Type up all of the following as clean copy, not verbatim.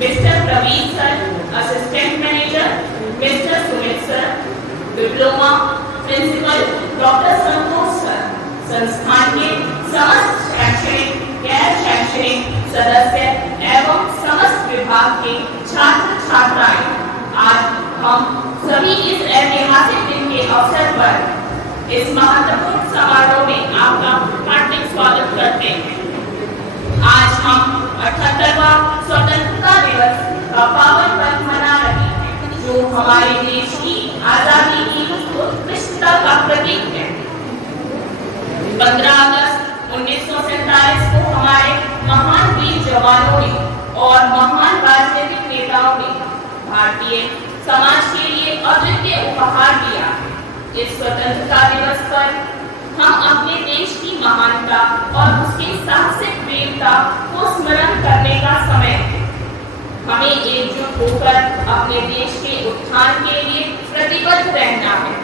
Mister Praveen sir, assistant manager, mister Sumit sir, diploma principal doctor Santosh sir, संस्थान के समस्त शैक्षणिक गैर शैक्षणिक सदस्य एवं समस्त विभाग के छात्र छात्राएं, आज हम सभी इस ऐतिहासिक दिन के अवसर पर इस महत्वपूर्ण समारोह में आपका हार्दिक स्वागत करते हैं। आज हम 78वां स्वतंत्रता दिवस का पावन पर्व मना रहे हैं, जो हमारे देश की आजादी की उत्कृष्टता का प्रतीक है। 15 अगस्त 1947 को हमारे महान वीर जवानों ने और महान राजनीतिक नेताओं ने भारतीय समाज के लिए अद्वितीय उपहार दिया। इस स्वतंत्रता दिवस पर हम अपने देश की महानता और उसकी साहसिक वीरता को स्मरण करने का समय है। हमें एकजुट होकर अपने देश के उत्थान के लिए प्रतिबद्ध रहना है।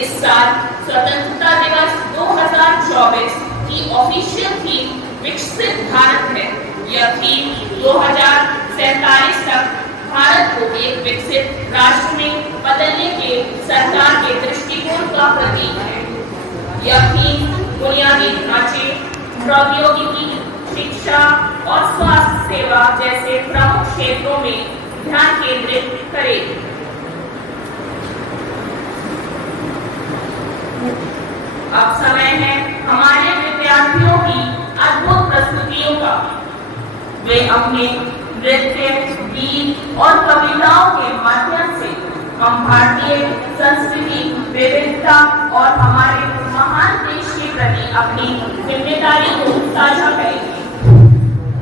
इस साल स्वतंत्रता दिवस 2024 की ऑफिशियल थीम विकसित भारत है। यह थीम 2047 तक भारत को एक विकसित राष्ट्र में बदलने के सरकार के दृष्टिकोण का प्रतीक है। यह थीम बुनियादी ढांचे, प्रौद्योगिकी, शिक्षा और स्वास्थ्य सेवा जैसे प्रमुख क्षेत्रों में ध्यान केंद्रित करेगी। अब समय है हमारे विद्यार्थियों की अद्भुत प्रस्तुतियों का। वे अपने नृत्य, गीत और कविताओं के माध्यम से हम भारतीय संस्कृति, विविधता और हमारे महान देश के प्रति अपनी जिम्मेदारी को साझा करेंगे।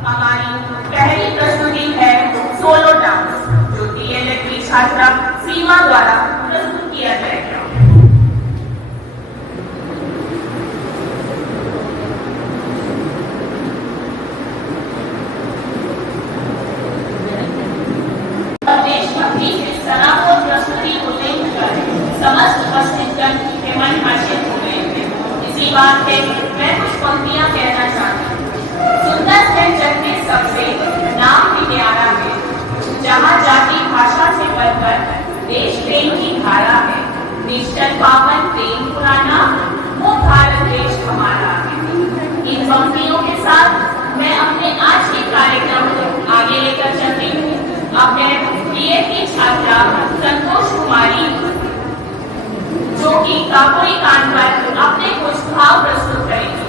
हमारी पहली प्रस्तुति है सोलो डांस, जो डीएलएड की छात्रा सीमा द्वारा प्रस्तुत किया जाएगा। समस्त उपस्थित जन के मन हर्षित हो गए हैं। इसी बात पे मैं कुछ पंक्तियां कहना चाहती हूँ। सुंदर है जग के सबसे नाम भी प्यारा है, जहाँ जाति भाषा से बढ़कर देश प्रेम की धारा है। निश्चल पावन प्रेम पुराना, वो भारत देश हमारा है। इन पंक्तियों के साथ मैं अपने आज के कार्यक्रम को आगे लेकर चलती हूँ। अब मैं बीएड की छात्रा संतोष कुमारी, जो कि काकोरी कांड पर अपने कुछ भाव प्रस्तुत करेंगे।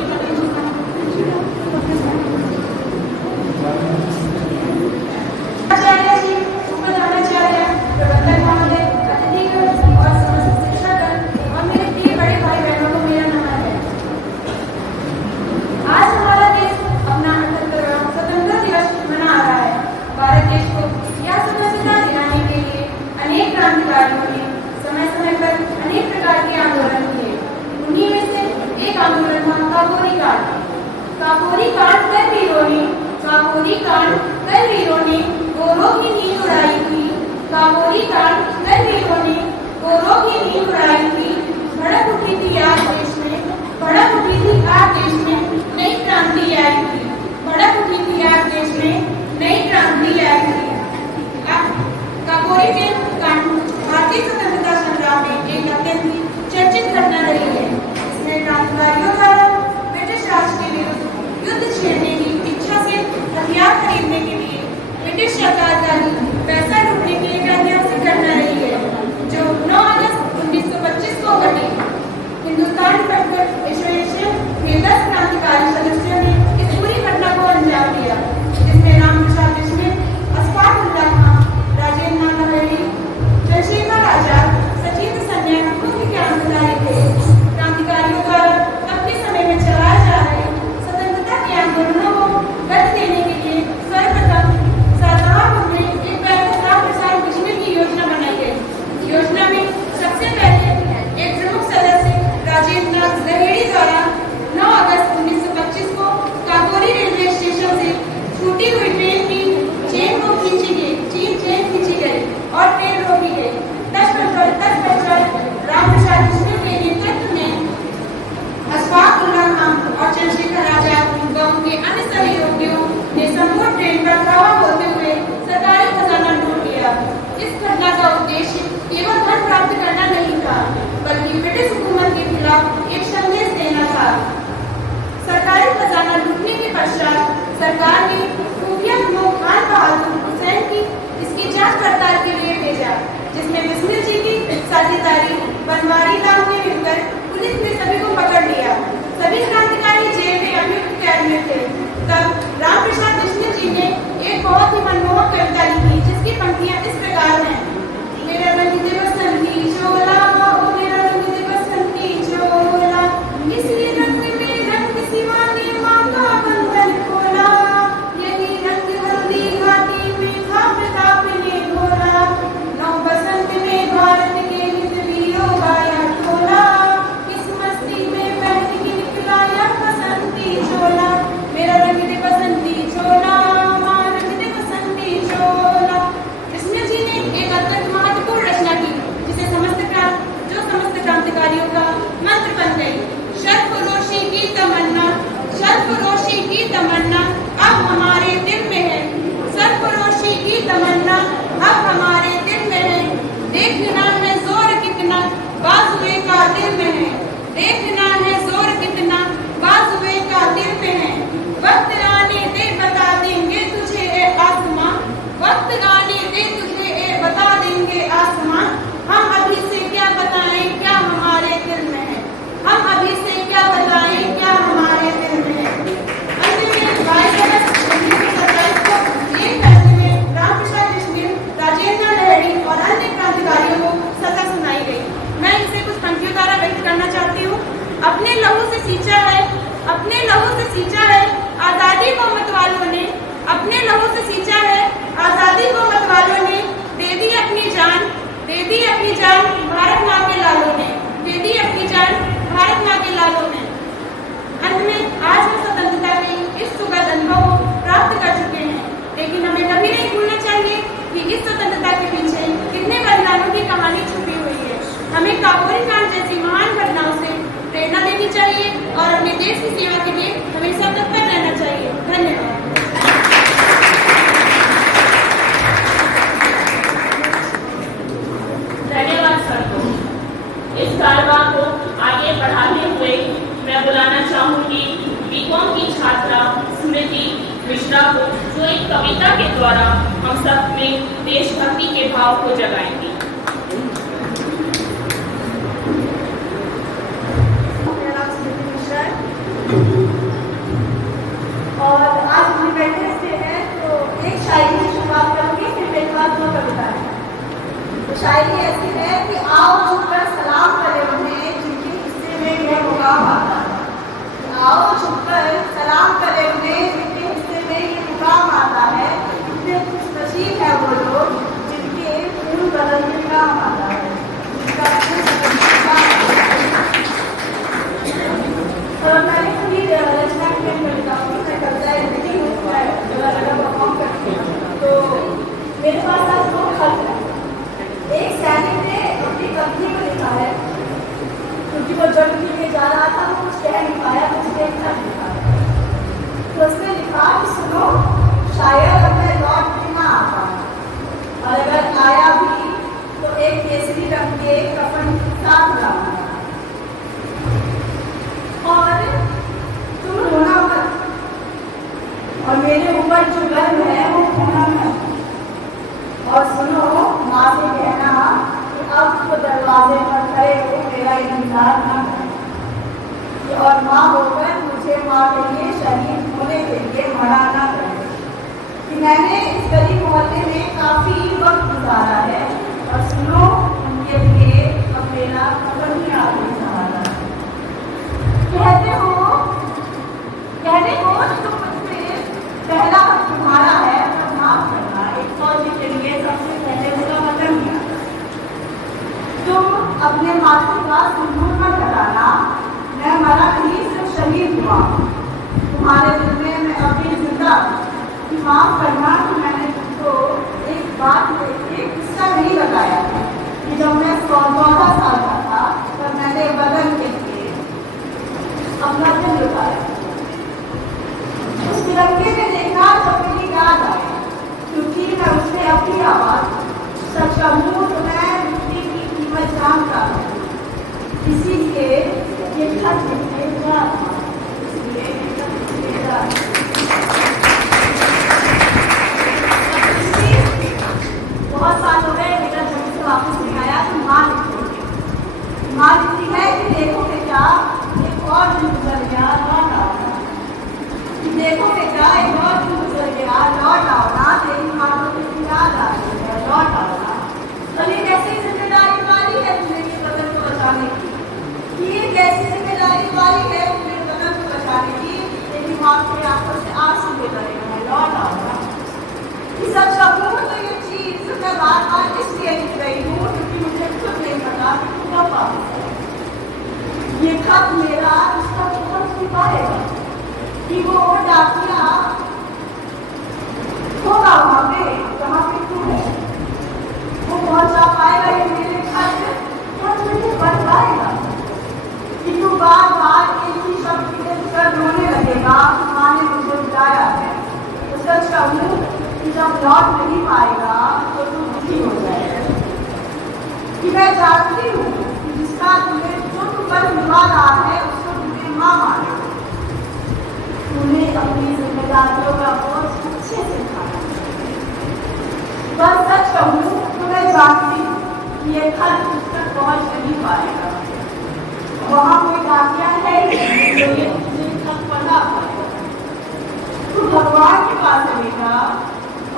आचार्य जी, उपप्रधानाचार्य, प्रबंधक महोदय, अतिथिगण और समस्त शिक्षकगण और मेरे प्रिय बड़े भाई बहनों को मेरा नमन है। आज हमारा देश अपना 78वां स्वतंत्रता दिवस मना रहा है। भारत देश को यह स्वतंत्रता दिलाने के लिए अनेक क्रांतिकारियों ने समय समय पर अनेक प्रकार के आंदोलन किए। उन्हीं में से एक आंदोलन था काकोरी कांड। काकोरी कांड कर वीरों ने गौरव की नींद उड़ाई थी। काकोरी कांड कर वीरों ने गौरव की नींद उड़ाई थी। भड़क उठी थी आज देश में, भड़क उठी थी आज देश में नई क्रांति आई थी। भड़क उठी थी आज देश में नई क्रांति आई थी। काकोरी के कांड भारतीय स्वतंत्रता संग्राम में एक अत्यंत चर्चित घटना रही है। इसमें क्रांतिकारियों द्वारा ब्रिटिश राज के विरुद्ध युद्ध छेड़ने की इच्छा से हथियार खरीदने के लिए ब्रिटिश सरकार द्वारा पैसा लूटने की एक ऐतिहासिक घटना रही है, जो 9 अगस्त 1925 को घटी। हिंदुस्तान पटकर एसोसिएशन के 10 क्रांतिकारी सदस्यों ने इस पूरी घटना को अंजाम दिया, जिसमें उसकी पंक्तियां इस प्रकार हैं। मेरा रंग दे बसंती चोला, ओ मेरा रंग दे बसंती चोला, इसी रंग में रंग सिवाने माँ का बंधन खोला, यही रंग हल्दी घाटी में था प्रताप ने घोला, नौ बसंत में भारत के हित वीरों गाया टोला, इस मस्ती में पहन के निकला यह बसंती चोला, मेरा रंग दे बसंती चोला, माँ रंग दे बसंती चोला। कृष्ण जी ने एक अत्यंत महत्वपूर्ण रचना की जिसे समस्त क्रांतिकारियों का मंत्र बन गई। सर्वरोशी की तमन्ना, सर्वरोशी की तमन्ना अब हमारे दिल में है, सर्वरोशी की तमन्ना अब हमारे दिल में है, देखना है जोर कितना बाजुए का दिल में है, देखना है जोर कितना बाजुए का दिल में है, वक्त आने दे बता देंगे तुझे ए आसमां, वक्त आने दे तुझे ए बता देंगे आसमां, हम अभी से क्या बताएं क्या हमारे दिल में है, हम अभी से क्या बताएं क्या हमारे दिल में है। अंत में 22 अगस्त 1927 को एक फैसले में रामप्रसाद बिस्मिल, राजेंद्र लहरी और अन्य क्रांतिकारियों को सजा सुनाई गई। मैं इसे कुछ पंक्तियों द्वारा व्यक्त करना चाहती हूँ। अपने लहू से सींचा है, अपने लहू से सींचा है आजादी को मत वालों ने, अपने लहू से सींचा है आजादी को मत वालों ने, दे दी अपनी जान, दे दी अपनी जान भारत माँ के लालों ने, दे दी अपनी जान भारत माँ के लालों ने। अंत में आज हम स्वतंत्रता के इस सुखद अनुभव को प्राप्त कर चुके हैं, लेकिन हमें कभी नहीं भूलना चाहिए कि इस स्वतंत्रता के पीछे कितने बलिदानों की कहानी छुपी हुई है। हमें काकोरी कांड जैसी महान घटनाओं से प्रेरणा देनी चाहिए और अपने देश की सेवा के लिए हमेशा तत्पर रहना चाहिए। धन्यवाद। धन्यवाद सर को। इस कार्यक्रम को आगे बढ़ाते हुए मैं बुलाना चाहूंगी बीकॉम की छात्रा स्मृति मिश्रा को, जो एक कविता के द्वारा हम सब में देशभक्ति के भाव को जगाएंगी। मेरा नाम स्मृति मिश्रा है और आज हम बैठे हैं तो एक शायरी से शुरुआत करूंगी, फिर मेरे पास 2 कविता है। तो शायरी ऐसी है कि आओ छुपकर सलाम करें उन्हें जिनके हिस्से में यह मुकाम आता है, आओ छुपकर सलाम करें उन्हें जिनके हिस्से में ये मुकाम आता है, इतने खुश नसीब है वो लोग जिनके खून बदलने का काम आता है, जिनका खून बदलने का काम आता है। और मैंने कभी रचना की कविताओं की मैं कविताएं लिखी हूँ, जगह जगह परफॉर्म करती हूँ। तो मेरे पास आज 2 खत हैं। एक सैनिक ने अपनी पत्नी को लिखा है क्योंकि वो जंग के लिए जा रहा था, वो कुछ कह नहीं पाया, कुछ देखना नहीं पाया। तो उसने लिखा कि सुनो शायद अब मैं लौट के ना आता, और अगर आया भी तो एक केसरी रंग के कफन साथ लाऊंगा, और तुम रोना मत, और मेरे ऊपर जो गर्व है वो खोना मत, और सुनो माँ से कहना कि अब तो दरवाजे पर खड़े हो मेरा इंतजार न करें, और माँ होकर मुझे माँ के लिए शहीद होने के लिए मना न करें, कि मैंने इस गली मोहल्ले में काफी वक्त गुजारा है, और सुनो उनके लिए अब मेरा खबर ही आगे सहारा है। कहते हो तुम मुझसे पहला हक तुम्हारा है, तो माफ करना एक फौजी के लिए सबसे पहले उसका वतन दिया, तुम अपने माथे का सिंदूर मत हटाना, मैं मरा नहीं सिर्फ शहीद हुआ, तुम्हारे दिल में मैं अभी जिंदा हूँ, माफ करना कि मैंने तुमको एक बात लेके किस्सा नहीं बताया था कि जब मैं 14 साल का था तब मैंने बदन के लिए अपना दिल लुटाया, उस तिरंगे में देखा तो मेरी याद आई, क्योंकि मैं उसने अपनी आवाज सच कहूँ तो मैं मिट्टी की कीमत जानता हूँ, इसीलिए ये खत लिखने जा रहा हूँ, इसलिए ये खत लिखने जा रहा हूँ। बहुत साल हो गए बेटा जब से वापस नहीं आया, तो माँ लिखती है कि देखो बेटा एक और दिन गुजर गया लौट आओ, देखो बेटा एक और दिन गुजर गया लौट आओ ना, तेरी माँ को कितनी याद आ रही है। कि सच कहूं तो ये चीज मैं बार-बार इसलिए लिख रही हूँ क्योंकि मुझे खुद नहीं पता कब वापस आएगा। ये खत मेरा उसका पहुंच नहीं पाएगा कि वो डाकिया होगा वहाँ पे जहाँ पे तू है, वो पहुंचा पाएगा ये मेरे खत और मुझे पढ़ पाएगा कि तू बार-बार एक ही शब्द कर रोने लगेगा। माँ ने मुझे बुलाया है तो सच कहूँ कि जब लौट नहीं पाएगा तो तू दुखी हो जाएगा कि मैं जानती हूँ कि जिसका तुम्हें जो तू पर निभा रहा है उसको तुम्हें माँ माने। तूने अपनी जिम्मेदारियों का बोझ अच्छे से उठाया। बस सच कहूँ तो मैं जानती हूँ कि ये खत तुझ तक पहुँच नहीं पाएगा। वहाँ कोई डाकिया है जो ये तुझे खत पढ़ा पाएगा। तू भगवान के पास चलेगा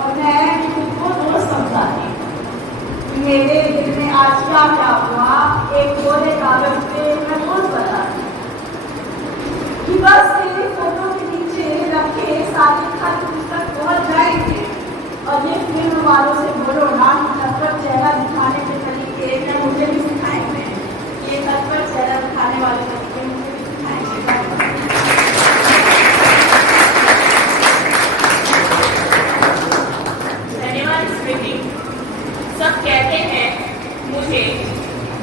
और मैं तुझको रोज समझाती हूँ मेरे दिल में आज क्या क्या हुआ। एक कोरे कागज पे मैं रोज बताती कि बस तेरी फोटो के नीचे रखे सारे खत तुझ तक पहुँच जाएंगे। और ये फिल्म वालों से बोलो ना कि खत पर चेहरा दिखाने के तरीके मैं मुझे भी सिखाएंगे। ये खत पर चेहरा दिखाने वाले तरीके मुझे भी सिखाएंगे। धन्यवाद स्मृति। सब कहते हैं मुझे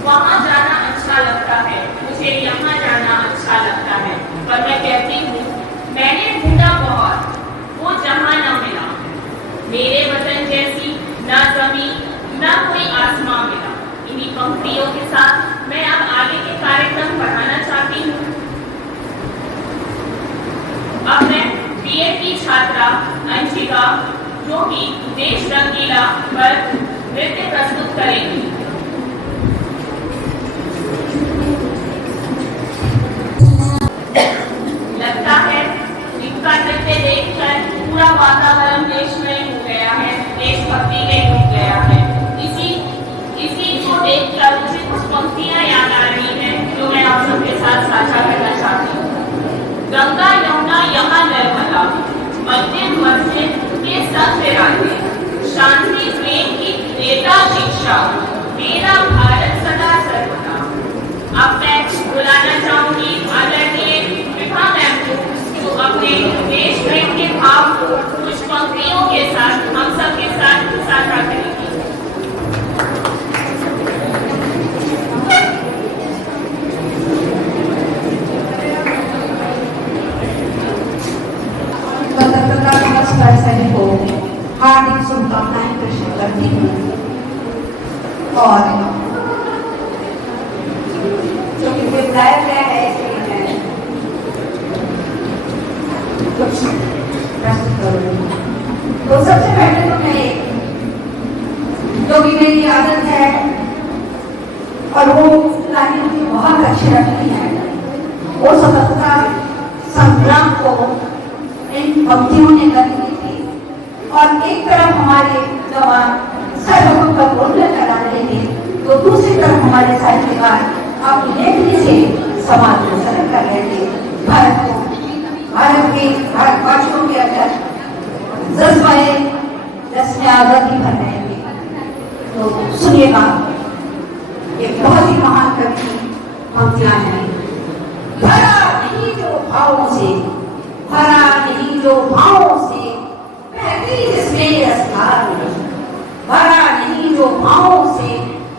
वहाँ जाना अच्छा लगता है, मुझे यहाँ जाना अच्छा लगता है, पर मैं कहती हूँ मैंने ढूंढा बहुत वो जहाँ न मिला। मेरे वतन जैसी ना जमीन ना कोई आसमां मिला। इन्हीं पंक्तियों के साथ मैं अब आगे के कार्यक्रम बढ़ाना चाहती हूँ। अब मैं बीएड की छात्रा अंशिका जो कि देश रंगीला पर नृत्य प्रस्तुत करेगी। लगता है इनका नृत्य देखकर पूरा वातावरण देशमय हो गया है, देशभक्ति में डूब गया है। इसी को देखकर मुझे कुछ पंक्तियां याद आ रही हैं जो मैं आप सबके साथ साझा करना चाहती हूँ। गंगा यमुना यहाँ नर्मदा मध्यम मस्जिद के सब विराजे, शांति प्रेम की नेता शिक्षा मेरा भारत सदा सर्वदा। अब मैं बुलाना चाहूंगी आदरणीय विभा मैम को जो अपने देश प्रेम के भाव को कुछ पंक्तियों के साथ हम सबके साथ साझा करेंगी। स्वतंत्रता दिवस पर सभी को हार्दिक शुभकामनाएं प्रेषित करती हूँ और जो कि बुलाया गया है इसलिए मैं कुछ प्रस्तुत करूँगी। तो सबसे पहले तो मैं जो भी मेरी आदत है और वो लाइन मुझे बहुत अच्छी लगती है वो स्वतंत्रता संग्राम को इन पंक्तियों ने कर दी थी। और एक तरफ हमारे जवान सर्वोपरि का बोलना करा रहे थे तो दूसरी तरफ हमारे साहित्यकार अपनी लेखनी से समाज को सरल कर रहे थे। भारतवासियों के अंदर जज्बे आजादी भर रहे थे। तो सुनिएगा एक बहुत ही महान कवि की पंक्तियां हैं। भरा नहीं जो भावों से, भरा नहीं जो भावों से, बहती जिसमें रसधार नहीं। भरा नहीं जो भावों से,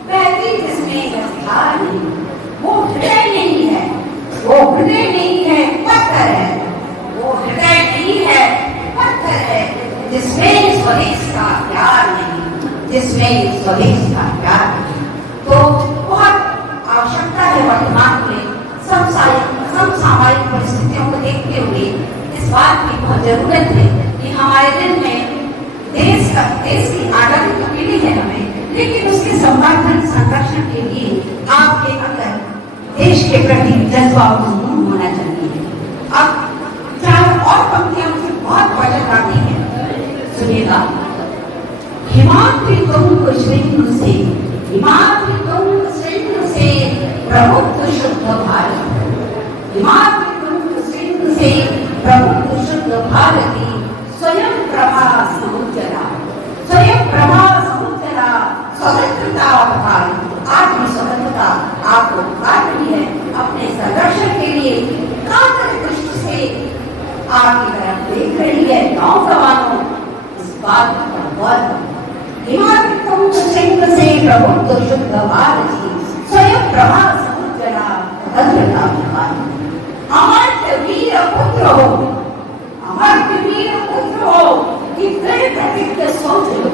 बहती जिसमें रसधार नहीं। वो हृदय नहीं है, वो हृदय नहीं है, पत्थर है। वो हृदय नहीं है, पत्थर है, जिसमें स्वदेश का प्यार नहीं, जिसमें स्वदेश का प्यार नहीं। तो बहुत आवश्यकता है वर्तमान में समसामयिक परिस्थितियों को देखते हुए इस बात की बहुत जरूरत है कि हमारे दिल में देश की आजादी तो मिली है हमें, लेकिन उसके संवर्धन संरक्षण के लिए आपके अंदर देश के प्रति जज्बा होना चाहिए। अब चार और पंक्तियां मुझे बहुत पसंद आती हैं, सुनिएगा। हिमाद्री तुम श्रेणु से, हिमाद्री तुम श्रेणु से प्रबुद्ध शुद्ध भारत। हिमाद्री तुम श्रेणु से प्रबुद्ध शुद्ध भारती, स्वयं प्रभा समुज्जला, हिमालयम सिंह से प्रबुद्ध शुद्ध भारती स्वयं प्रभा समुद्रा भद्रता विमान अमर्त्य वीर पुत्र हो अमर्त्य वीर पुत्र हो कि दृढ़ प्रतिज्ञ सोच लो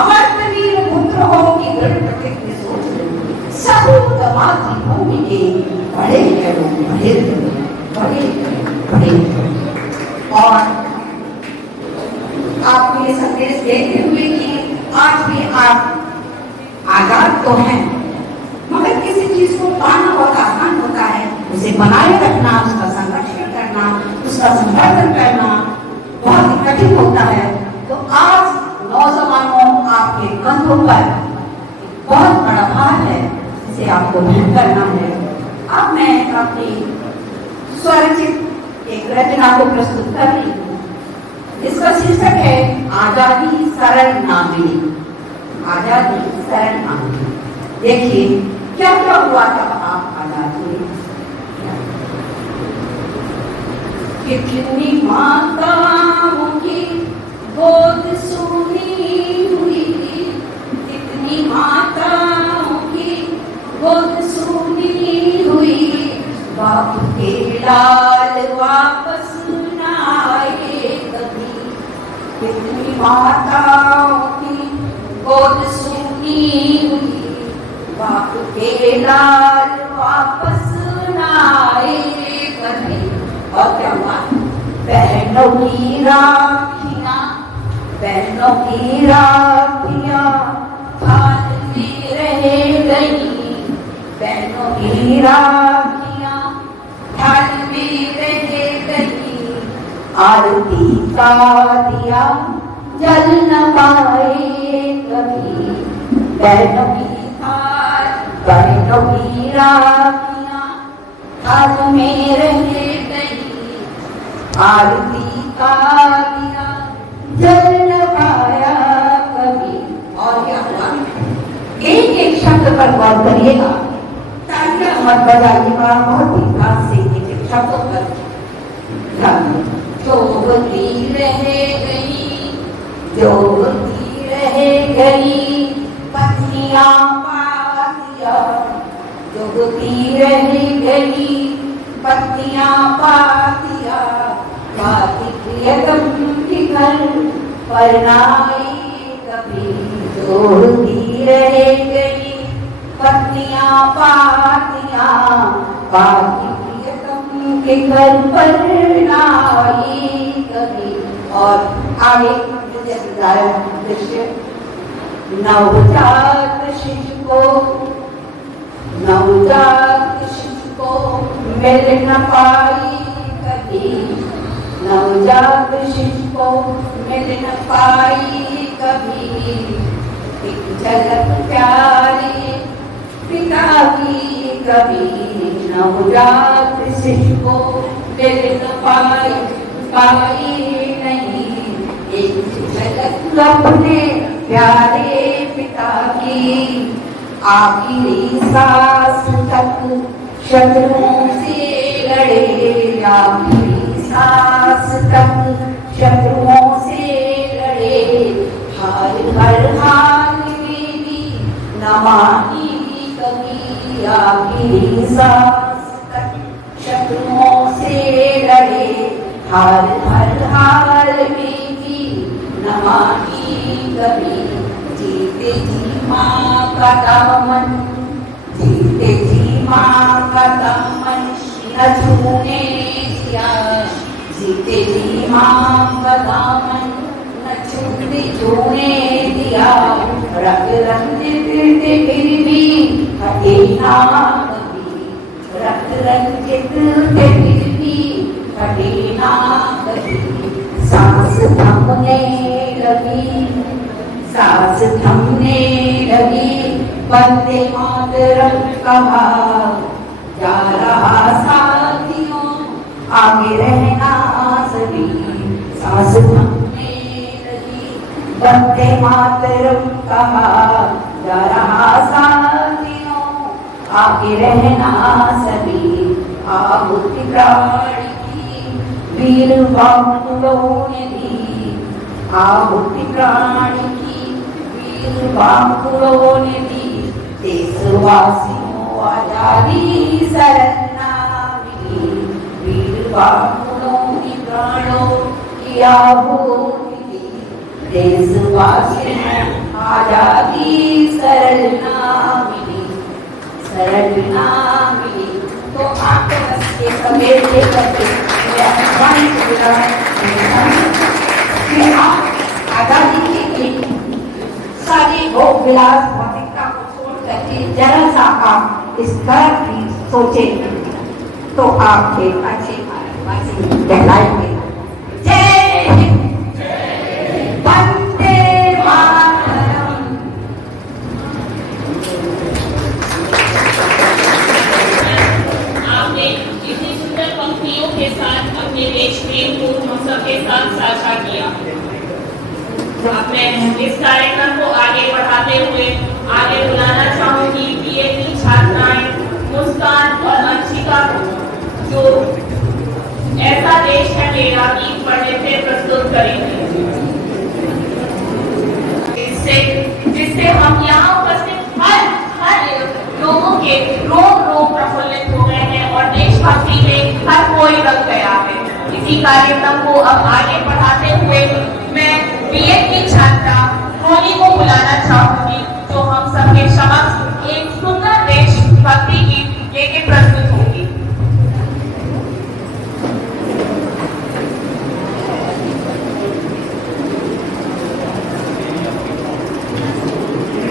अमर्त्य वीर पुत्र हो कि दृढ़ प्रतिज्ञ सोच लो सपूत मातृभूमि के बड़े करो बड़े बड़े बड़े और आपको ये संदेश देते हुए कि आज भी आप आजाद तो हैं मगर किसी चीज को पाना बहुत आसान होता है उसे बनाए रखना उसका संरक्षण करना उसका संवर्धन करना बहुत ही कठिन होता है। तो आज नौजवानों आपके कंधों पर बहुत बड़ा भार है जिसे आपको वहन करना है। अब मैं अपनी स्वरचित एक रचना को प्रस्तुत कर रही हूँ। इसका शीर्षक है आजादी सरल नामिनी। आजादी सरल नामिनी। देखिए क्या क्या हुआ था आप आजाद हुए। कितनी माताओं की गोद सूनी हुई कितनी माताओं की गोद सूनी हुई बाप के लाल वापस न आए कभी कितनी माताओं की गोद सूनी हुई बाप के लाल वापस न आए कभी। और क्या हुआ बहनों की राखियां थाल में रह गई बहनों की राखियां थाल में रह गई आरती का दिया जल न पाए कभी बहनों की राखियां थाल में रह गई आरती का दिया जल न पाया कभी। और क्या हुआ एक एक शब्द पर गौर करिएगा तालियां मत बजाइएगा बहुत ही ध्यान से एक एक शब्दों पर ध्यान जोगती रह गई पत्नियां पातिया जोगती रह गई पत्नियां पातिया पाति प्रियतम की घर पर नाई कभी जोगती रह गई पत्नियां पातिया पाति प्रियतम के घर पर नाई कभी। और आगे दृश्य नवजात शिशु को मिल न पाई कभी नवजात शिशु को मिल न पाई कभी एक झलक प्यारे पिता की कभी नवजात शिशु को मिल न पाई नहीं एक झलक अपने प्यारे पिता की आखिरी सांस तक शत्रुओं से लड़े आखिरी सांस तक शत्रुओं से लड़े हर हाल में भी न मानी कभी आखिरी सांस तक शत्रुओं से लड़े हर हाल में भी न मानी कभी जीते जी माँ का दामन जीते जी माँ का दामन न छूने दिया जीते जी माँ का दामन न छूने दिया रंग रंजित थे फिर भी हटे ना कभी रंग रंजित थे फिर भी हटे ना कभी सांस थमने लगी वंदे मातरम कहा जा रहा साथियों आगे रहना सभी सांस थमने लगी वंदे मातरम कहा जा रहा साथियों आगे रहना सभी आहुति प्राण की वीर बाहुओं ने दी आहुति प्राण की वीर बांकुड़ों ने दी, देशवासियों आजादी सरन्ना मिली। वीर बांकुड़ों की प्राणों की आहुति दी, देशवासियों आजादी सरन्ना मिली, सरन्ना मिली। तो आपके बच्चे समेत करके आजादी के लिए सारी भोग विलास भौतिकता को छोड़ करके जरा सा आप इस घर की सोचेंगे तो आप एक अच्छे भारतवासी कहलाएंगे। जय हिंद, वंदे मातरम। आपने इतनी सुंदर पंक्तियों के साथ अपने देश प्रेम को हम सबके साथ साझा किया। अब मैं इस कार्यक्रम को आगे बढ़ाते हुए आगे बुलाना चाहूंगी बीए की छात्राएं मुस्कान और अंशिका को, जो ऐसा देश है मेरा गीत पढ़ने से प्रस्तुत करेंगे, जिससे हम यहाँ उपस्थित हर लोगों के रोम रोम प्रफुल्लित हो गए हैं और देशभक्ति में हर कोई रंग गया है। इसी कार्यक्रम को अब आगे बढ़ाते हुए मैं बीएड की छात्रा होली को बुलाना चाहूंगी, जो हम सबके समक्ष एक सुंदर देशभक्ति गीत लेके प्रस्तुत होगी।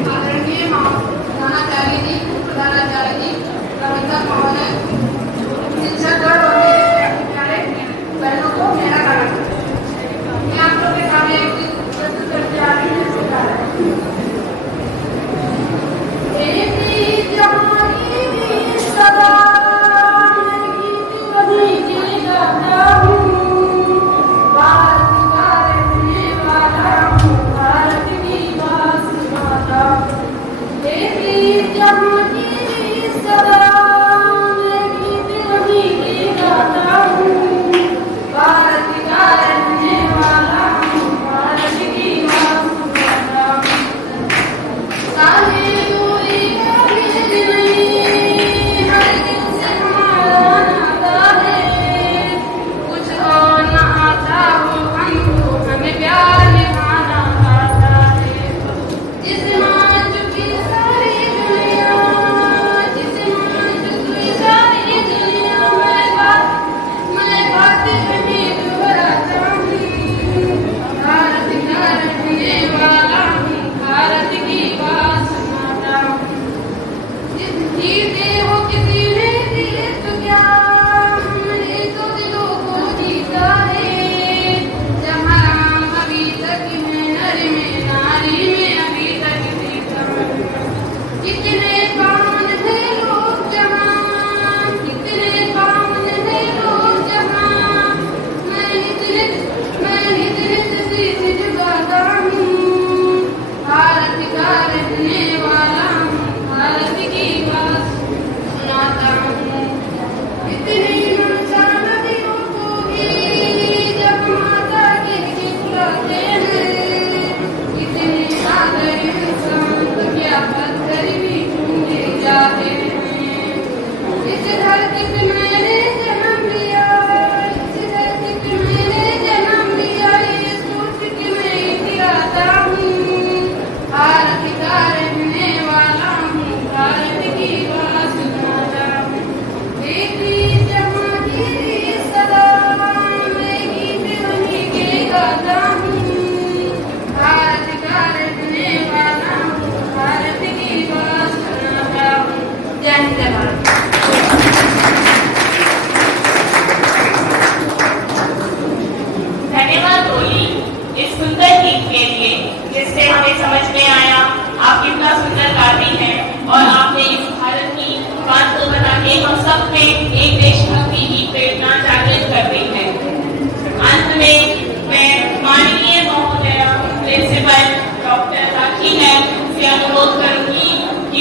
आदरणीय प्रधानाचार्य जी, प्रधानाचार्य जी, कविता महोदय, शिक्षकगण और मेरे प्यारे बहनों को मेरा प्रणाम। मैं आप लोग के सामने एक गीत प्रस्तुत करने जा रही हूँ। सदा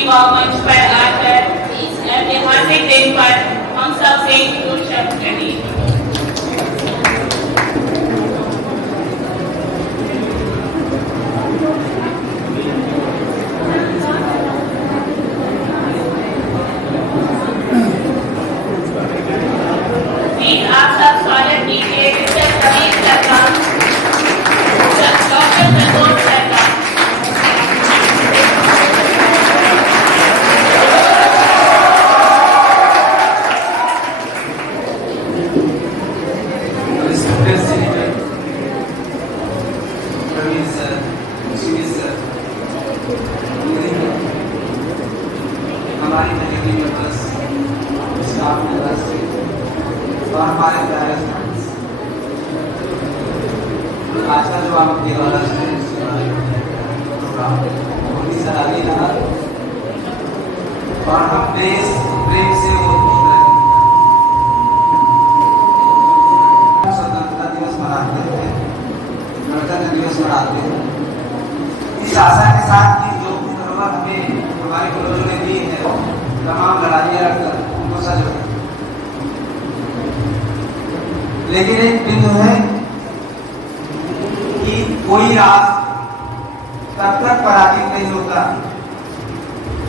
मंच पर आकर इस ऐतिहासिक दिन पर हम सब से दो शब्द कहें। हमारी फैकल्टी मेंबर्स, स्टाफ मेंबर्स और हमारे प्यारे स्टूडेंट्स, आज का जो आप ये वाला प्रोग्राम बहुत ही सराहनीय रहा और हम देश प्रेम से वो स्वतंत्रता दिवस मनाते हैं, गणतंत्र दिवस मनाते हैं इस आशा के साथ कि जो धरोहर हमें हमारे पूर्वजों ने दी है तमाम लड़ाइयाँ रखकर उनको सजो। लेकिन एक बिंदु है कि कोई राष्ट्र तब तक पराजित नहीं होता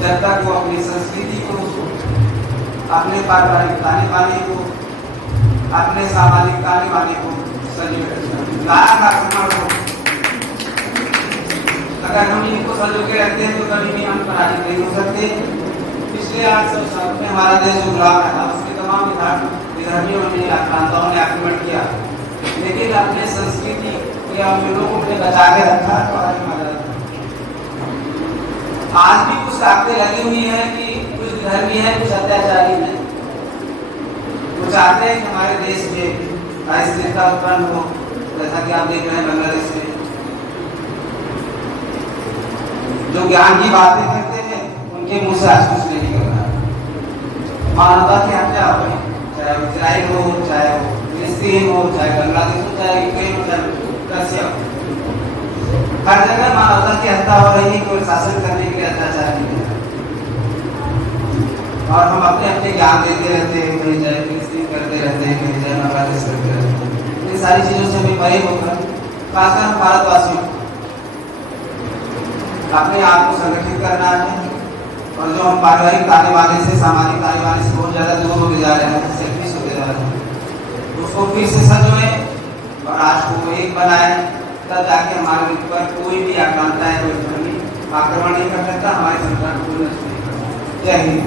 जब तक वो अपनी संस्कृति को, अपने पारिवारिक ताने बाने को, अपने सामाजिक ताने बाने को सजो रखता है। अगर हम इनको सजो के रखते हैं तो कभी भी हम पराजित नहीं हो सकते। पिछले 800 साल में हमारा देश जो गुलाम था उसके तमाम विधर्मियों ने, आक्रांताओं ने आक्रमण किया, लेकिन अपने संस्कृति या लोगों ने बचा के रखा। तो आज भी कुछ ताकतें लगी हुई है कि कुछ धर्मी है, कुछ अत्याचारी है, वो चाहते हैं कि हमारे देश में अस्थिरता उत्पन्न हो, जैसा कि आप देख रहे हैं बांग्लादेश में जो ज्ञान की बातें करते हैं उनके मुंह से आज कुछ नहीं निकल रहा। मानवता की हत्या हो, चाहे वो इजराइल हो, चाहे वो फिलिस्तीन हो, चाहे बांग्लादेश हो, चाहे यूक्रेन हो, चाहे रशिया हो, हर जगह मानवता की हत्या हो रही है। कोई शासन करने के लिए अत्याचार नहीं है और हम अपने अपने ज्ञान देते रहते हैं, कहीं चाहे फिलिस्तीन करते रहते हैं, कहीं चाहे बांग्लादेश करते रहते हैं। इन सारी चीजों से हमें परे होकर खासकर हम भारतवासियों अपने आप को संगठित करना है और जो हम पारिवारिक ताने बाने से, सामाजिक ताने बाने से बहुत ज्यादा दूर होते जा रहे हैं, सेल्फिश होते जा रहे हैं, उसको फिर से सजोए और आज को एक बनाए, तब जाके हमारे ऊपर कोई भी आक्रांता है, कोई धर्मी आक्रमण नहीं कर सकता, हमारे संतान को नष्ट नहीं कर सकता। जय हिंद।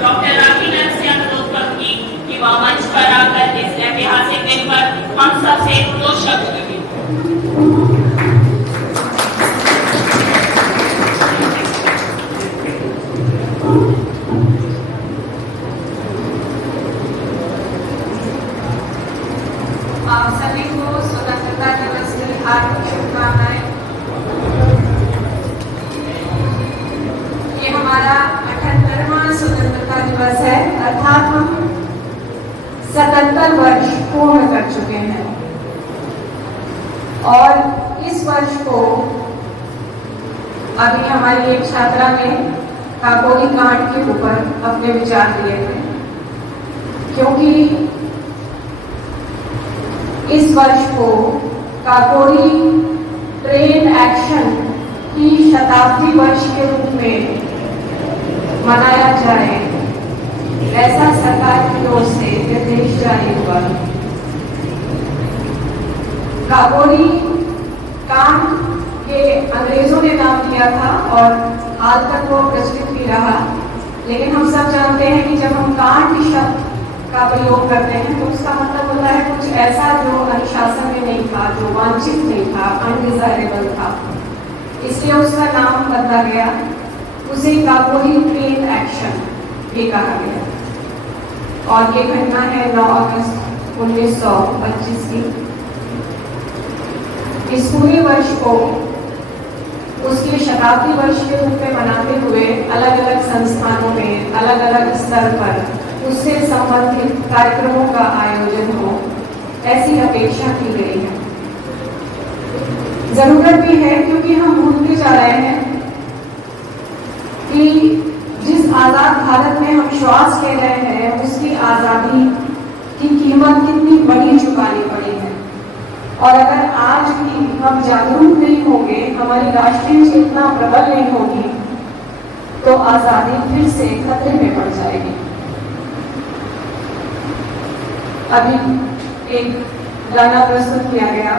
डॉक्टर राखी नरसिंह से अनुरोध करूंगी कि वह मंच पर आकर इस ऐतिहासिक दिन पर हम सबसे दो शब्द कहें। आप सभी को स्वतंत्रता दिवस की हार्दिक शुभकामनाएं। ये हमारा 78वां स्वतंत्रता दिवस है, अर्थात हम 77 वर्ष पूर्ण कर चुके हैं और इस वर्ष को अभी हमारी एक छात्रा ने काकोरी कांड के ऊपर अपने विचार दिए थे, क्योंकि इस वर्ष को काकोरी ट्रेन एक्शन की शताब्दी वर्ष के रूप में मनाया जाए, ऐसा सरकार की ओर से निर्देश जारी हुआ। काकोरी कांड के अंग्रेजों ने नाम दिया था और हाल तक वो प्रचलित भी रहा, लेकिन हम सब जानते हैं कि जब हम कांड शब्द का प्रयोग करते हैं तो उसका मतलब होता है कुछ ऐसा जो अनुशासन में नहीं था, जो वांछित नहीं था, अनडिजायरेबल था, इसलिए उसका नाम बदला गया, उसे काकोरी ट्रेन एक्शन भी कहा गया। और ये घटना है 9 अगस्त 1925 की। इस पूरे वर्ष को उसके शताब्दी वर्ष के रूप में मनाते हुए अलग अलग संस्थानों में, अलग अलग स्तर पर उससे संबंधित कार्यक्रमों का आयोजन हो, ऐसी अपेक्षा की गई है। जरूरत भी है, क्योंकि हम भूलते जा रहे हैं कि जिस आजाद भारत में हम श्वास ले रहे हैं, उसकी आजादी की कीमत कितनी बड़ी चुकानी पड़ी है। और अगर आज भी हम जागरूक नहीं होंगे, हमारी राष्ट्रीय चेतना प्रबल नहीं होगी, तो आजादी फिर से खतरे में पड़ जाएगी। अभी एक गाना प्रस्तुत किया गया।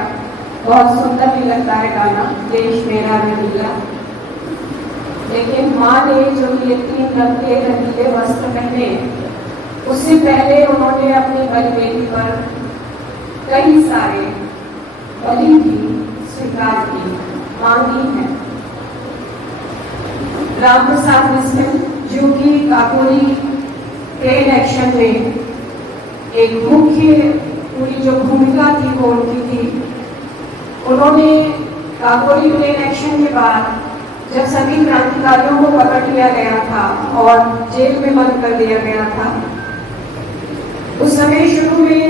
बहुत सुंदर भी लगता है गाना, देश मेरा रंगीला। लेकिन माँ ने जो ये 3 रंग के रंगीले वस्त्र पहने, उससे पहले उन्होंने अपनी बलिवेदी पर कई सारे बलि भी स्वीकार की, मांगी है। राम प्रसाद बिस्मिल जो कि काकोरी ट्रेन एक्शन में एक मुख्य पूरी जो भूमिका थी वो उनकी थी। उन्होंने काकोरी प्लेन एक्शन के बाद जब सभी क्रांतिकारियों को पकड़ लिया गया था और जेल में बंद कर दिया गया था, उस समय शुरू में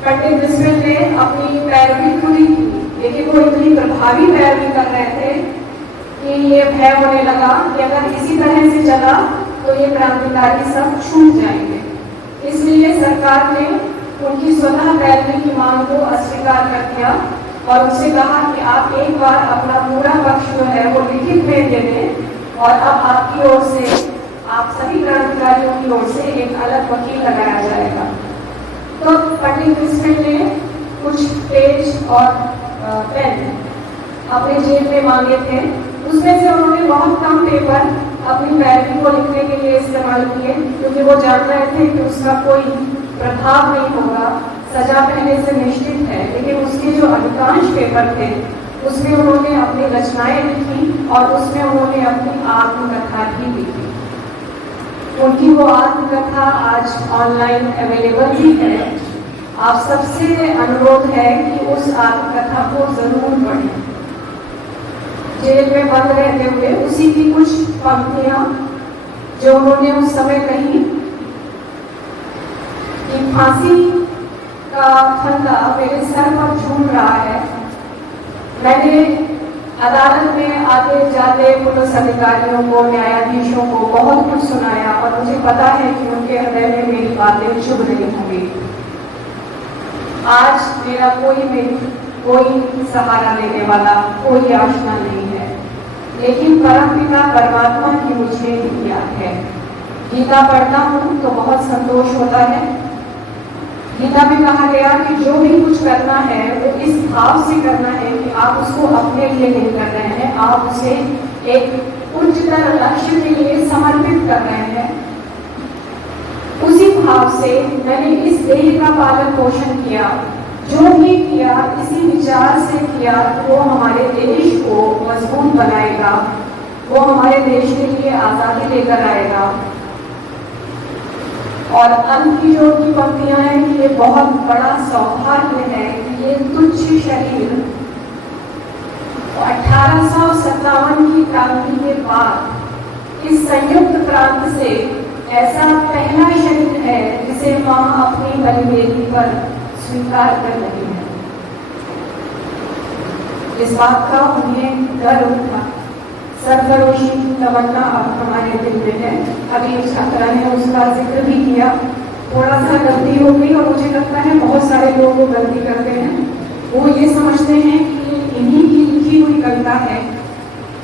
पंडित बिस्मिल ने अपनी पैरवी पूरी की, लेकिन वो इतनी प्रभावी पैरवी कर रहे थे कि ये भय होने लगा कि अगर इसी तरह से चला तो ये क्रांतिकारी सब छूट जाएंगे। इसलिए सरकार ने उनकी स्वतः पैरवी की मांग को अस्वीकार कर दिया और उनसे कहा कि आप एक बार अपना पूरा पक्ष जो है वो लिखित में दे दें और अब आपकी ओर से, आप सभी क्रांतिकारियों की ओर से एक अलग वकील लगाया जाएगा। तो पंडित बिस्मिल ने कुछ पेज और पेन अपने जेब में मांगे थे, उसमें से उन्होंने बहुत कम पेपर अपनी पैरवी को लिखने के लिए इस्तेमाल किए, क्योंकि वो जान रहे थे कि उसका कोई प्रभाव नहीं होगा, सजा पहले से निश्चित है। लेकिन उसके जो अधिकांश पेपर थे उसमें उन्होंने अपनी रचनाएं लिखी और उसमें उन्होंने अपनी आत्मकथा भी लिखी। उनकी वो आत्मकथा आज ऑनलाइन अवेलेबल भी है। आप सबसे अनुरोध है कि उस आत्मकथा को जरूर पढ़ें। जेल में बंद रहते हुए उसी की कुछ पंक्तियां जो उन्होंने उस समय कही कि फांसी का फंदा मेरे सर पर झूल रहा है। मैंने अदालत में आते जाते पुलिस अधिकारियों को, न्यायाधीशों को बहुत कुछ सुनाया और मुझे पता है कि उनके हृदय में मेरी बातें चुभ रही होंगी। आज मेरा कोई सहारा लेने वाला, कोई आशना नहीं है, लेकिन परमपिता परमात्मा की मुझे याद है। गीता पढ़ता हूँ तो बहुत संतोष होता है। गीता में कहा गया कि जो भी कुछ करना है वो इस भाव से करना है कि आप उसको अपने लिए नहीं कर रहे हैं, आप उसे एक उच्चतर लक्ष्य के लिए समर्पित कर रहे हैं। उसी भाव से मैंने इस देह का पालन पोषण किया, जो भी किया इसी विचार से किया कि वो हमारे देश को मजबूत बनाएगा, वो हमारे देश के लिए आजादी लेकर आएगा। और अंत की जो की पंक्तियां हैं कि ये बहुत बड़ा सौभाग्य है कि ये तुच्छ शरीर 1857 की क्रांति के बाद इस संयुक्त प्रांत से ऐसा पहला शरीर है जिसे मां अपनी बलिवेदी पर स्वीकार कर रही है। इस बात का उन्हें गर्व था। सरफरोशी की तमन्ना अब हमारे दिल में है। अभी छात्रा ने उसका जिक्र भी किया, थोड़ा सा गलती हो गई और मुझे लगता है बहुत सारे लोग वो गलती करते हैं। वो ये समझते हैं कि इन्हीं की लिखी हुई कविता है,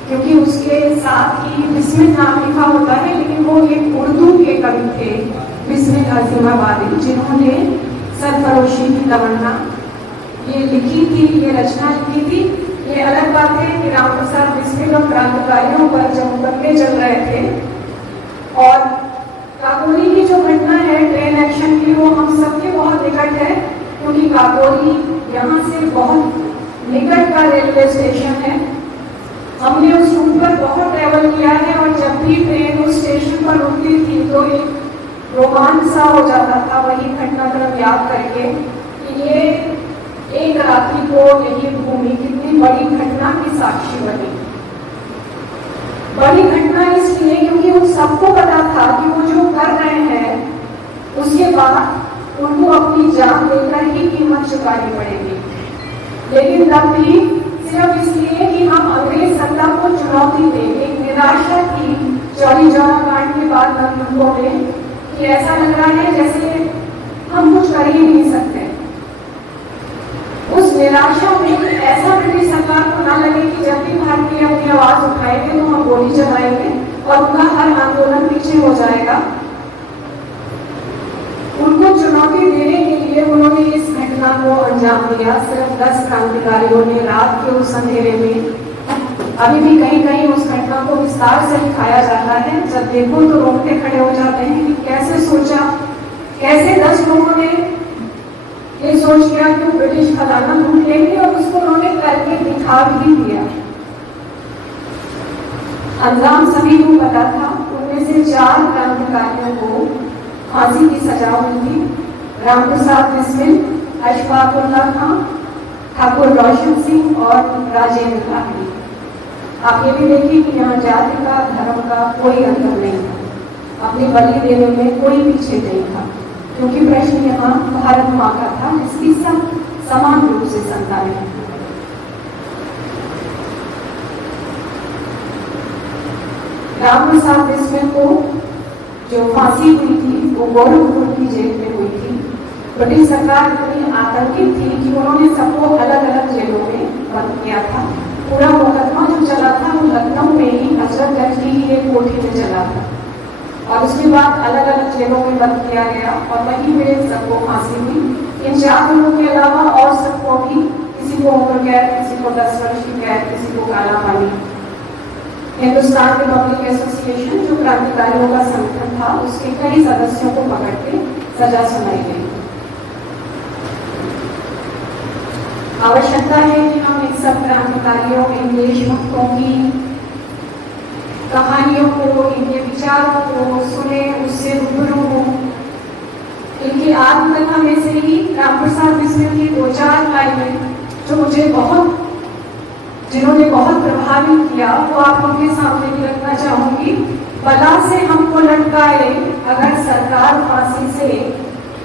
क्योंकि उसके साथ ही बिस्मिल नाम लिखा होता है, लेकिन वो एक उर्दू के कवि थे, बिस्मिल अजीमाबादी, जिन्होंने सरफरोशी की तमन्ना ये लिखी थी, ये रचना लिखी थी। ये अलग बात है कि राम प्रसाद बिस्मिल और क्रांतिकारियों पर जब मुकदमे चल रहे थे और काकोरी की जो घटना है ट्रेन एक्शन की, वो हम सबके बहुत निकट है, क्योंकि काकोरी यहाँ से बहुत निकट का रेलवे स्टेशन है। हमने उस रूट पर बहुत ट्रेवल किया है और जब भी ट्रेन उस स्टेशन पर रुकती थी तो एक रोमांच सा हो जाता था वही घटनाक्रम याद करके कि ये एक रात्रि को यही भूमि कितनी बड़ी घटना की साक्षी बनी। बड़ी घटना इसलिए क्योंकि उन सबको पता था कि वो जो कर रहे हैं उसके बाद उनको अपनी जान देकर ही कीमत चुकानी पड़ेगी, लेकिन तब भी सिर्फ इसलिए कि हम अंग्रेज सत्ता को चुनौती दें। एक निराशा थी चौरी चौरा कांड के बाद हम लोगों में कि ऐसा लग रहा है जैसे हम कुछ कर ही नहीं सकते। उस निराशा में ऐसा ब्रिटिश सरकार को ना लगे कि जब भी भारतीय अपनी आवाज उठाएंगे तो हम गोली चलाएंगे और उनका हर आंदोलन पीछे हो जाएगा। उनको चुनौती देने के लिए उन्होंने इस घटना घटना को अंजाम दिया। सिर्फ 10 क्रांतिकारियों ने रात के उस अंधेरे में, अभी भी कहीं कहीं उस घटना को विस्तार से दिखाया जाता है। जब देखो तो रोंगटे खड़े हो जाते हैं कि कैसे सोचा, कैसे 10 लोगों ने ये सोच लिया कि वो ब्रिटिश खजाना लूट लेंगे, और उसको उन्होंने करके दिखा भी दिया। अंजाम सभी को पता था। उनमें से 4 क्रांतिकारियों को फांसी की सजा हुई थी। रामप्रसाद बिस्मिल, अशफाक उल्लाह खां, ठाकुर रोशन सिंह और राजेंद्र लाहिड़ी। आप ये भी देखिए कि यहाँ जाति का, धर्म का कोई अंतर नहीं था। अपनी बलि देने में कोई पीछे नहीं था, क्योंकि प्रश्न यहाँ भारत माँ का था, जिसकी सब समान रूप से संतानें हैं। रामप्रसाद बिस्मिल को जो फांसी हुई थी वो गोरखपुर की जेल में हुई थी। ब्रिटिश सरकार इतनी आतंकित थी कि उन्होंने सबको अलग अलग जेलों में बंद किया था। पूरा मुकदमा जो चला था वो लखनऊ में ही हजरतगंज की ही एक कोठी में चला था, और उसके बाद अलग अलग जेलों में बंद किया गया और वहीं पे सबको फांसी हुई। इन 4 लोगों के अलावा और सबको भी, किसी को उम्र कैद, किसी को 10 वर्ष की कैद, किसी को काला पानी। हिंदुस्तान रिपब्लिक एसोसिएशन जो क्रांतिकारियों का संगठन था, उसके कई सदस्यों को पकड़ के सजा सुनाई गई। आवश्यकता है कि हम इन सब क्रांतिकारियों, इन देशभक्तों की कहानियों को, इनके विचारों को सुने, उससे रूबरू हो। इनकी आत्मकथा में से ही रामप्रसाद बिस्मिल की 2-4 लाइनें जो मुझे जिन्होंने बहुत प्रभावित किया, वो आप लोगों के सामने भी रखना चाहूंगी। बला से हमको लटकाए अगर सरकार फांसी से,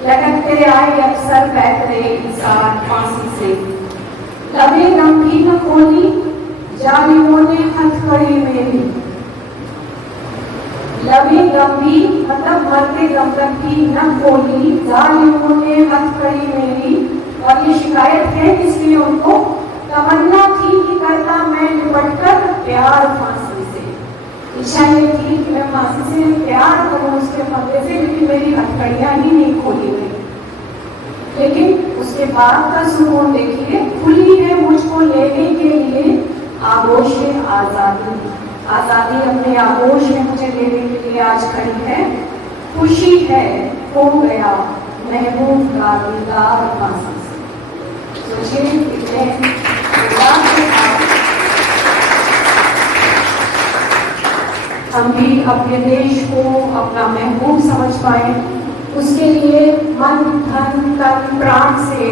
लटकते आए अक्सर बैठ रहे इंसान फांसी से। लबे गंभी न खोली जालिमों ने हथकड़ी मेरी। लबे गंभी मतलब मरते दम तक भी न खोली जालिमों ने हथकड़ी मेरी। और ये शिकायत है इसलिए उनको, तमन्ना थी कि करता मैं निपटकर प्यार फांसी से। इच्छा ये थी कि मैं फांसी से प्यार करूं उसके फंदे से, लेकिन मेरी हथकड़ियां ही नहीं खोली गई। लेकिन उसके बाद का सुकून देखिए, खुली है मुझको लेने के लिए आगोश आजादी। आजादी अपने आगोश में मुझे लेने के लिए आज खड़ी है। खुशी है हो गया महबूब का दीदार फांसी से। सोचिए कितने हम भी अपने देश को अपना महबूब समझ पाए, उसके लिए मन धन तन प्राण से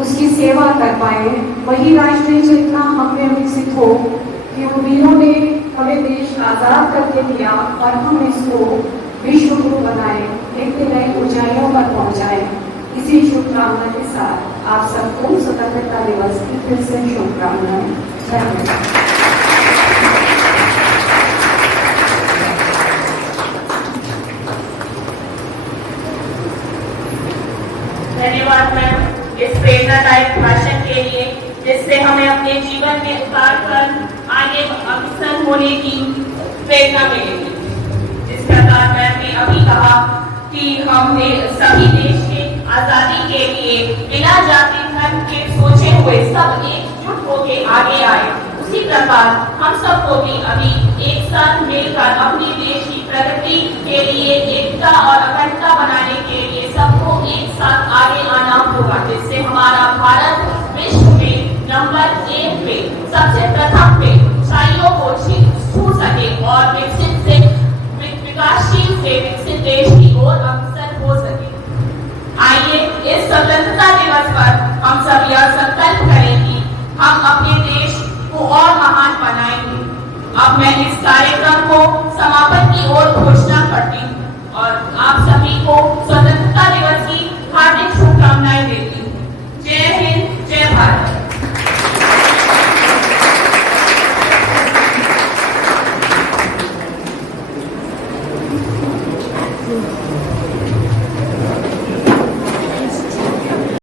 उसकी सेवा कर पाए। वही राष्ट्रीय चेतना हमें विकसित हो कि उन वीरों ने हमें देश आजाद करके दिया और हम इसको विश्व गुरु बनाए, एक नई ऊंचाइयों पर पहुंचाए। इसी शुभकामना के साथ आप सबको स्वतंत्रता दिवस की फिर से शुभकामनाएं। धन्यवाद मैम इस प्रेरणादायक भाषण के लिए, जिससे हमें अपने जीवन में उतार कर आगे अग्रसर होने की प्रेरणा मिलेगी। जिस प्रकार मैम ने अभी कहा कि हमने सभी देश के आजादी के लिए बिना जाति धर्म के सोचे हुए सब एकजुट होकर आगे आए, उसी प्रकार हम सबको भी अभी एक साथ मिलकर अपने देश की प्रगति के लिए, एकता और अखंडता बनाने के लिए सबको एक साथ आगे आना होगा, जिससे हमारा भारत विश्व में नंबर 1 पे, सबसे प्रथम पे ऊंचाइयों को छू सके और विकासशील से विकसित देश की ओर अग्रसर हो सके। आइए इस स्वतंत्रता दिवस पर हम सब यह संकल्प करें कि हम अपने देश को और महान बनाएंगे। अब मैं इस कार्यक्रम को समापन की ओर घोषणा करती हूँ और आप सभी को स्वतंत्रता दिवस की हार्दिक शुभकामनाएं देती हूँ। जय हिंद।